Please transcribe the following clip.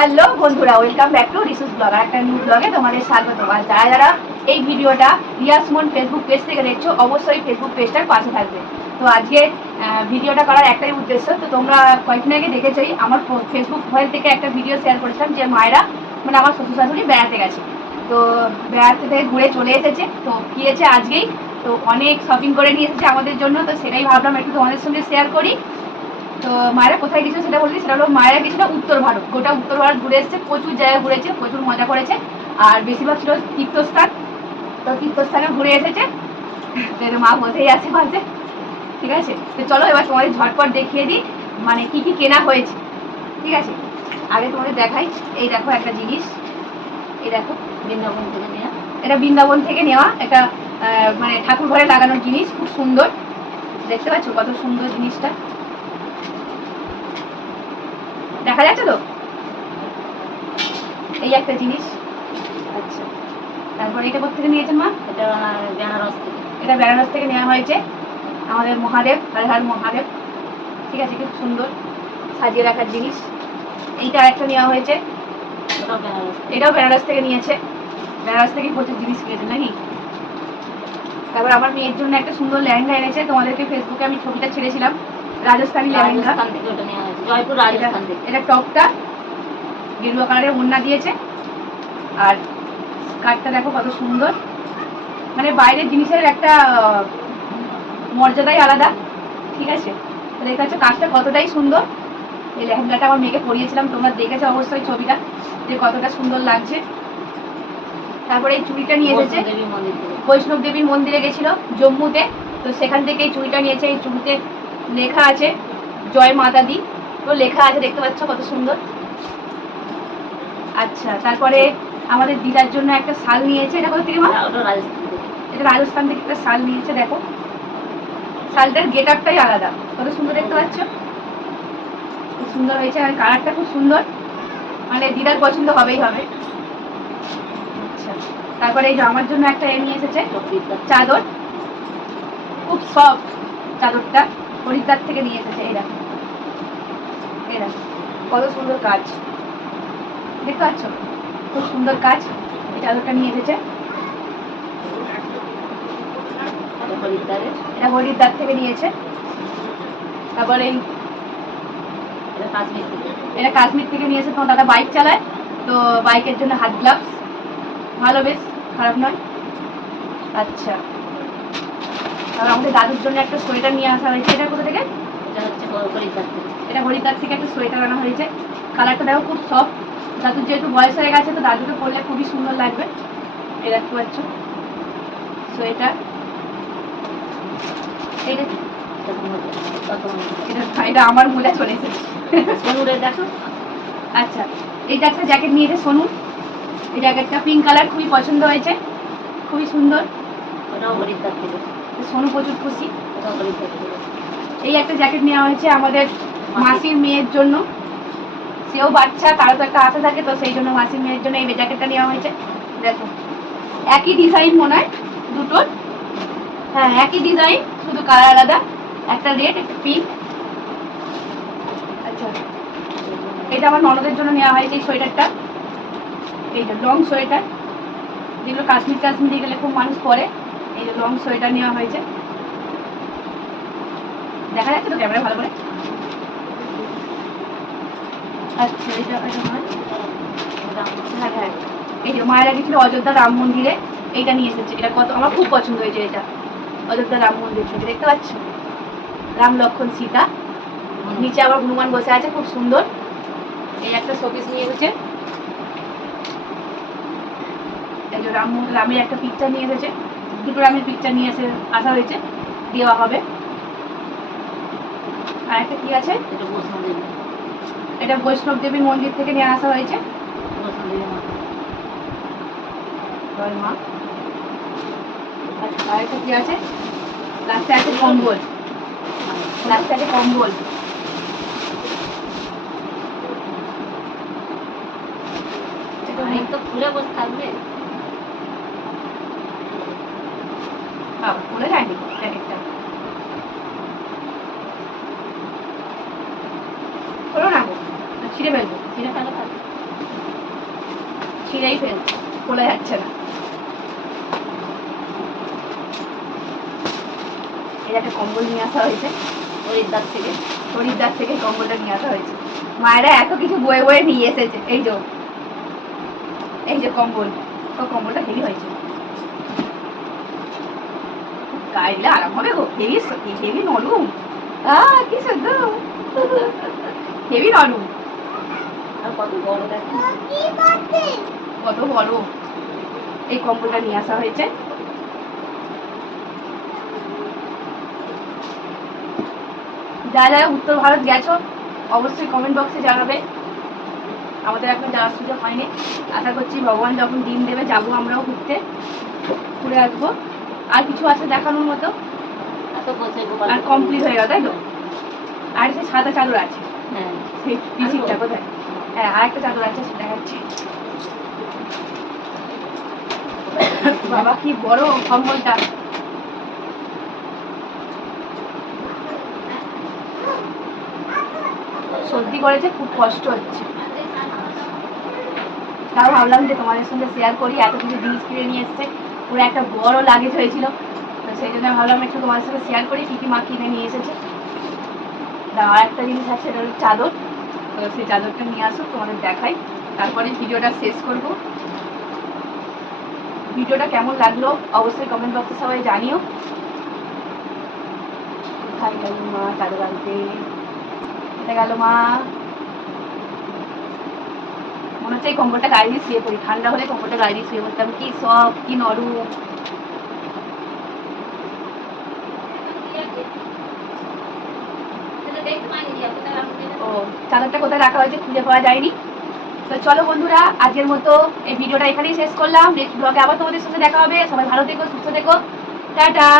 Hello বন্ধুরা welcome back to resource blog আর একটা new ব্লগে তোমাদের স্বাগত। আর যারা যারা এই ভিডিওটা রিয়াসমন ফেসবুক পেজ থেকে দেখছ, অবশ্যই ফেসবুক পেজটার পাশে থাকবে। তো আজকে ভিডিওটা করার একটাই উদ্দেশ্য, তো তোমরা কয়েকদিন আগে দেখেছোই, আমার ফেসবুক প্রোফাইল থেকে একটা ভিডিও শেয়ার করেছিলাম, যে মায়েরা মানে আমার শ্বশুর শাশুড়ি বেড়াতে গেছে। তো বেড়াতে থেকে ঘুরে চলে এসেছে, তো গিয়েছে আজকেই। তো অনেক শপিং করে নিয়ে এসেছে আমাদের জন্য, তো সেটাই ভাবলাম একটু তোমাদের সঙ্গে শেয়ার করি। তো মায়েরা কোথায় গেছিল সেটা বলছি, সেটা হলো মায়েরা গেছিল উত্তর ভারত। গোটা উত্তর ভারত ঘুরে এসেছে, প্রচুর জায়গা ঘুরেছে, প্রচুর মজা করেছে। আর বেশিরভাগ ছিল তীর্থস্থান। তো তীর্থস্থানে ঘুরে এসেছে। মা বসেই আছে পাশে ঠিক আছে? তো চলো এবার তোমাদের ঝটপট দেখিয়ে দিই মানে কি কি কেনা হয়েছে। ঠিক আছে? আগে তোমাদের দেখাই। এই দেখো একটা জিনিস। এই দেখো, বৃন্দাবন থেকে নিয়ে। এটা বৃন্দাবন থেকে নেওয়া। একটা মানে ঠাকুর ঘরে লাগানোর জিনিস। খুব সুন্দর। দেখতে পাচ্ছ কত সুন্দর জিনিসটা। দেখা যাচ্ছে তো? এই একটা জিনিস। আচ্ছা। তারপরে এটা কোথা নিয়েছেন মা? এটা বেনারস থেকে। এটা বেনারস থেকে নেওয়া হয়েছে আমাদের মহাদেব হর হর মহাদেব। ঠিক আছে খুব সুন্দর সাজিয়ে রাখার জিনিস। এইটা আরেকটা নেওয়া হয়েছে। এটাও বেনারস থেকে। নিয়েছে। বেনারস থেকে প্রচুর জিনিস কিনেছে নাকি? তারপর আমার মেয়ের জন্য একটা সুন্দর লেহেঙ্গা এনেছে। তোমাদেরকে ফেসবুকে আমি ছবিটা ছেড়েছিলাম। রাজস্থানি লেহেঙ্গা। জয়পুর রাজস্থান থেকে। এটা টপটা গেরুয়া কালারের ওড়না দিয়েছে। আর স্কার্টটা দেখো কত সুন্দর। মানে বাইরের জিনিসের একটা মর্যাদাই আলাদা। ঠিক আছে? তো দেখতে পাচ্ছ কাজটা কতটাই সুন্দর। এই লেহেঙ্গাটা আমার মেয়েকে পরিয়েছিলাম তোমরা দেখেছ অবশ্যই ছবিটা যে কতটা সুন্দর লাগছে। তারপরে এই চুড়িটা নিয়ে এসেছে। বৈষ্ণব দেবীর মন্দিরে গেছিল জম্মুতে। তো সেখান থেকে এই চুড়িটা নিয়েছে এই চুড়িতে লেখা আছে জয় মাতা দি তো লেখা আছে দেখতে পাচ্ছ কত সুন্দর। আচ্ছা তারপরে আমাদের দিদার জন্য একটা শাল নিয়েছে এটা কোথা থেকে মা? থেকে। এটা রাজস্থান থেকে একটা শাল নিয়েছে দেখো। শালটার গেট আপটাই আলাদা কত সুন্দর দেখতে পাচ্ছ? খুব সুন্দর হয়েছে আর কালারটা খুব সুন্দর। মানে দিদার পছন্দ হবেই হবে। আচ্ছা তারপরে এই যে আমার জন্য একটা এ নিয়ে এসেছে চাদর। খুব সফট চাদরটা হরিদ্বার থেকে নিয়ে এসেছে এই দেখো। দেখো কত সুন্দর কাজ। দেখতে পাচ্ছ? খুব সুন্দর কাজ। এই চাদরটা নিয়ে এসেছে। এটা হরিদ্বার থেকে নিয়েছে। তারপরে এই এটা কাশ্মীর থেকে। এটা কাশ্মীর থেকে নিয়েছে তোমার দাদা বাইক চালায়। তো বাইকের জন্য হাত গ্লাভস ভালো বেশ খারাপ নয়। আচ্ছা। আর আমাদের দাদুর জন্য একটা সোয়েটার নিয়ে আসা হয়েছে। এটা কোথা থেকে? হরিদ্বার থেকে এটা হরিদ্বার থেকে একটা সোয়েটার আনা হয়েছে। কালারটা দেখো খুব সফট দাদুর যেহেতু বয়স হয়ে গেছে তো দাদুকে পরলে খুবই সুন্দর লাগবে। এই দেখতে পাচ্ছ। সোয়েটার। এটা আমার মোজা চলে এসেছে। সোনুরে দেখো। আচ্ছা এইটা একটা জ্যাকেট নিয়েছে সোনু। এই জ্যাকেটটা পিঙ্ক কালার খুবই পছন্দ হয়েছে। খুবই সুন্দর। ওটাও হরিদ্বার থেকে। সোনু প্রচুর খুশি। ওটাও হরিদ্বার থেকে। এই একটা জ্যাকেট নেওয়া হয়েছে আমাদের মাসির মেয়ের জন্য। সেও বাচ্চা, তারও তো একটা আশা থাকে, তো সেই জন্য মাসির মেয়ের জন্য এই জ্যাকেটটা নেওয়া হয়েছে। দেখো, একই ডিজাইন মনে হয় দুটোর। হ্যাঁ একই ডিজাইন শুধু কালার আলাদা, একটা রেড একটা পিঙ্ক আচ্ছা এটা আমার ননদের জন্য নেওয়া হয়েছে এই সোয়েটারটা। এই যে লং সোয়েটার, যেগুলো কাশ্মীর কাশ্মীরে গেলে খুব মানুষ পরে, এই যে লং সোয়েটার নেওয়া হয়েছে। দেখা যাচ্ছে তো ক্যামেরা ভালো করে? আচ্ছা এটা হ্যাঁ হ্যাঁ। এই যে মায়েরা গেছিল অযোধ্যা রাম মন্দিরে এইটা নিয়ে এসেছে। এটা কত, আমার খুব পছন্দ হয়েছে এটা। অযোধ্যা রাম মন্দির থেকে দেখতে পাচ্ছ? রাম লক্ষণ সীতা। নিচে আবার হনুমান বসে আছে, খুব সুন্দর। এই একটা শোপিস নিয়ে এসেছে। এই যে রাম রামের একটা পিকচার নিয়ে এসেছে। দুটো রামের পিকচার নিয়ে এসে আসা হয়েছে। দেওয়া হবে। আর একটা কি আছে? এটা বৈষ্ণব দেবী দেবীর মন্দির থেকে নিয়ে আসা হয়েছে। আচ্ছা আর কি আছে? লাস্টে আছে কম্বল। লাস্টে আছে কম্বল। তো খুলে বসে থাকবে বাবা খুলে যায়নি প্যাকেটটা খোলো না গো ছিঁড়ে ফেলব, ছিঁড়ে ফেলে ছিঁড়েই ফেলছে খোলা যাচ্ছে না। এই একটা কম্বল নিয়ে আসা হয়েছে হরিদ্বার থেকে। হরিদ্বার থেকে কম্বলটা নিয়ে আসা হয়েছে। মায়েরা এত কিছু বয়ে বয়ে নিয়ে এসেছে। এই যে এই যে কম্বল ও কম্বলটা হেভি হয়েছে। গাইলে আরাম হবে গো, হেভি হেভি আহ, কি সুন্দর। হেভি নরম। আর কত বড় দেখো। কত বড়? এই কম্বলটা নিয়ে আসা হয়েছে। যারা যারা উত্তর ভারত গেছো অবশ্যই কমেন্ট বক্সে জানাবে। আমাদের এখন যাওয়ার সুযোগ হয়নি। আশা করছি ভগবান যখন দিন দেবে যাব আমরাও ঘুরতে। ঘুরে আসব। আর কিছু আছে দেখানোর মতো? আর কমপ্লিট হয়ে গেল, তাই তো? আর সে সাদা চাদর আছে। হ্যাঁ। সেই পিসিটা কোথায়? হ্যাঁ আর একটা চাদর আছে, সেটা দেখাচ্ছি। বাবা, কি বড় কম্বলটা। সর্দি করেছে খুব কষ্ট হচ্ছে। তাও ভাবলাম যে তোমাদের সঙ্গে শেয়ার করি, এত কিছু জিনিস কিনে নিয়ে এসছে। পুরো একটা বড় লাগেজ হয়েছিল। তো সেই জন্য ভাবলাম একটু তোমাদের সঙ্গে শেয়ার করি, কী কী মা কিনে নিয়ে এসেছে। আর একটা জিনিস আছে সেটা হলো চাদর। তো সেই চাদরটা নিয়ে আসো, তোমাদের দেখাই। তারপরে ভিডিওটা শেষ করব। ভিডিওটা কেমন লাগল অবশ্যই কমেন্ট বক্সে সবাই জানিও। মা মনে হচ্ছে এই কম্বলটা গায়ে দিয়ে শুয়ে পড়ি। ঠান্ডা হলে কম্বলটা গায়ে দিয়ে শুয়ে পড়তাম। কি সব, কি নরম। ও চাদরটা কোথায় রাখা হয়েছে খুঁজে পাওয়া যায়নি। তো চলো বন্ধুরা, আজকের মতো এই ভিডিওটা এখানেই শেষ করলাম। নেক্সট ব্লগে আবার তোমাদের সাথে দেখা হবে। সবাই ভালো থেকো, সুস্থ থেকো। টাটা!